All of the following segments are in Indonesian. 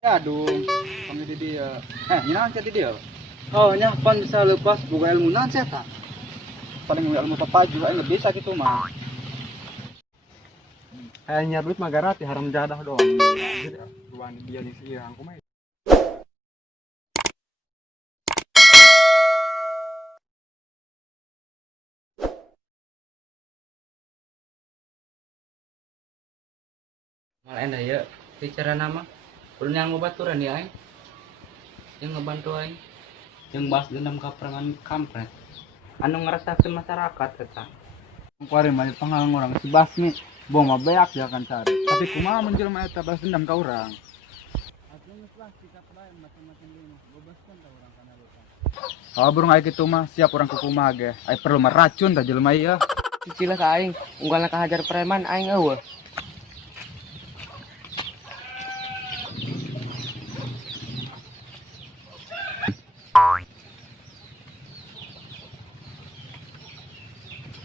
Aduh, kami di dia. Nyinaan di dia. Oh, nya pan bisa lepas buka ilmu nan tak? Paling ilmu apa juga nggak bisa gitu mah. Hanya duit magarati haram jadah doang. Jadi ruan dia di sini aku mah. Malah endah ya bicara nama ulun yang ngebaturan ya aing yang ngebantu aing yang bahas dendam kaperangan kampret anu ngerasakan masyarakat kata Kemarin banyak pengalaman orang si Basmi, bong mah beak dia akan cari. Tapi kumaha menjelma eta balas dendam ka urang. Kalau burung kayak gitu mah siap orang kukumah ge. Ai perlu meracun ta jelema ieu. cicilah ka aing unggal kahajar preman aing eueuh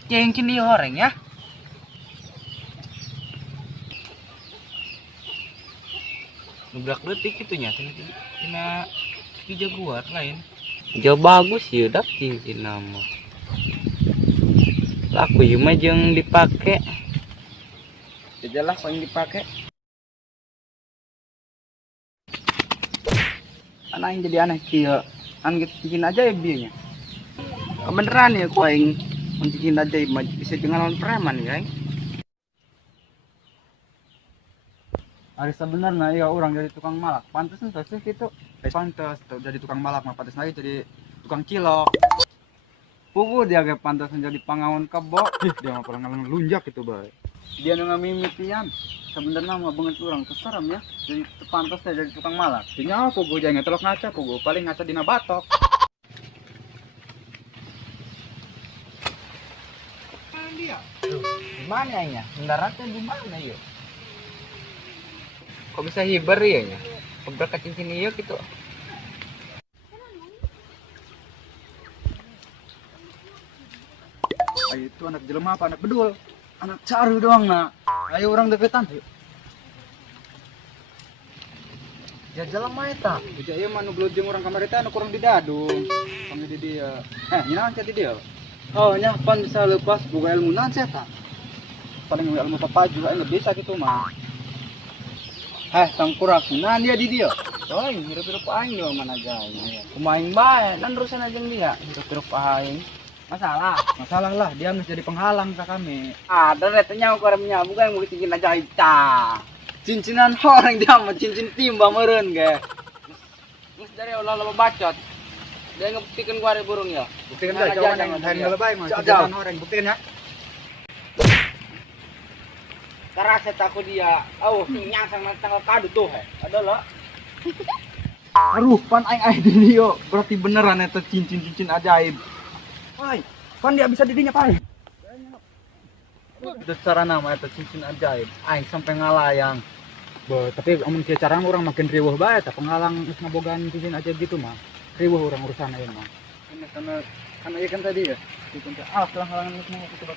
cengkin di horeng ya nubrak detik itunya tina jaguar lain jauh bagus ya dak cincin nama laku ya mah jeung dipake Jelas paling dipakai. Anak yang jadi aneh kieu. An gitu cincin aja ya bieunya. kebeneran ya ku aing mun cincin ajaib mah bisa jeung lawan preman ya aing Ari sebenarnya ya orang jadi tukang malak. Pantes ente sih gitu. Pantes tuh jadi tukang malak mah pantes lagi jadi tukang cilok. Pugu dia ge pantes jadi pangaon kebo. Dia mah pernah ngelunjak gitu bae. Dia nu ngamimitian. Sebenarnya mah banget orang keserem ya. Jadi pantes teh jadi tukang malak. Nya pugu jangan telok ngaca pugu paling ngaca dina batok. Dia. gimana ya mendaratnya di mana yuk kok bisa hibar ya nya keberkat cincin ieu gitu Ayo itu anak jelema apa anak bedul? Anak caru doang nak. Ayo orang deketan. Ayo. Ya jelema eta. Uja ieu mah nu blojeng urang kamari teh anu kurang didadung. Kami di dia. Nyinaan di dia. Oh, nya pan bisa lepas boga ilmu naon eta? Paling ilmu apa juga nggak bisa gitu mah. Tangkurak. Nah dia di dia. oh hirup-hirup aing yo mana gaya kumaing bae dan urusan aja dia hirup-hirup aing Masalah lah dia mesti jadi penghalang ka kami. ada retenya ukurnya bukan mau cincin aja ita Cincinan orang dia mah cincin timba meureun ge. terus dari ulah lo bacot dia ngebuktikan gua ada burung ya Buktikan Nah, dah jawaban jangan, yang lain jangan. lebay mah. Jauh, Cincinan orang buktikan ya. karasa takut dia nyang sama tanggal kado tuh ada lo Aduh, pan aing di dia. Berarti beneran eta cincin-cincin ajaib. Pai, pan dia bisa didinya pai. Itu cara nama eta cincin ajaib. Aing sampai ngalayang. Tapi amun kieu cara orang makin riweuh bae eta penghalang geus ngabogaan cincin ajaib gitu mah. Riweuh orang urusan ieu mah. Ini karena ieu kan tadi ya. Cincin halangan geus mau coba.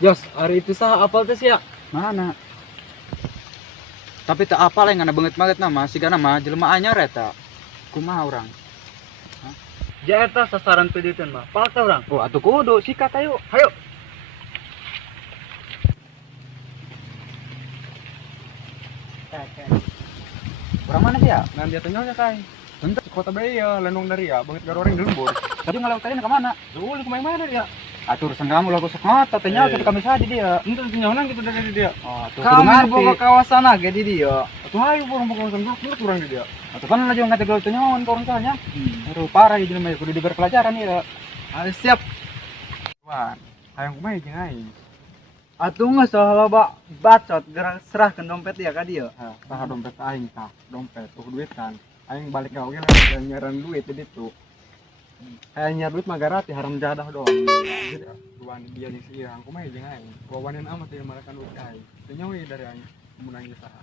Jos, hari itu sah apal teh sia. Mana? Tapi tak apa lah yang ngana banget nama, siga nama jelema anyar eta. Kumaha urang? Ja eta sasaran pendidikan mah. Palta urang. Oh, atuh kudu sikat ayo. Hayo. Urang mana dia? Ngan dia tanya kai. Bentar Kota Baya, lenong dari ya, banget garoreng di lembur. tadi ngalaw tadi ke mana? Dulu kemana mana dia? Atuh urusan kamu lah gosok mata tanya Eh. tadi kami saja dia. Itu penyonan gitu dari dia. Oh, atuh kudu Kami ngerti. bawa kawasan aja di dia. Atuh ayo burung kawasan dulu kurang di dia. Atuh kan lagi ngate gol tanya on orang tanya. Aduh parah ya jelema kudu diberi pelajaran ya. Ayo siap. Wah, hayang kumaha jeung aing. Atuh nggak salah bacot gerak serahkan dompet dia ka dia. Nah, saha dompet aing tah, dompet tuh duitan. Aing balik gawe lah nyaran duit di ditu. Hanya duit magarati haram jadah doang. Jadi ruan dia di sini aku mah jeung aing. Wawanin amat dia malakan duit aing. Teu nyawa dari aing mun aing saha.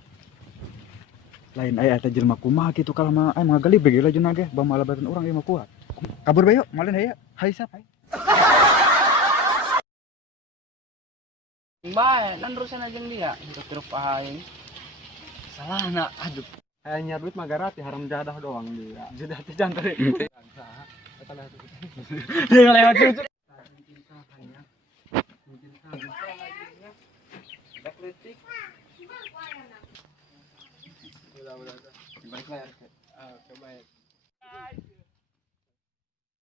Lain aya eta jelema kumaha kitu kalau mah aya ngagali bege lajuna ge bamalabatan urang ieu mah kuat. Kabur bae yuk, malen aya. Hai sap hai. Baik, nanrusan aja dia untuk keruk aing. Salah nak, aduh. Kayaknya duit mah garati haram jadah doang dia. Jadi hati jangan tarik. Dia lewat cucu. Balik layar. Coba ya.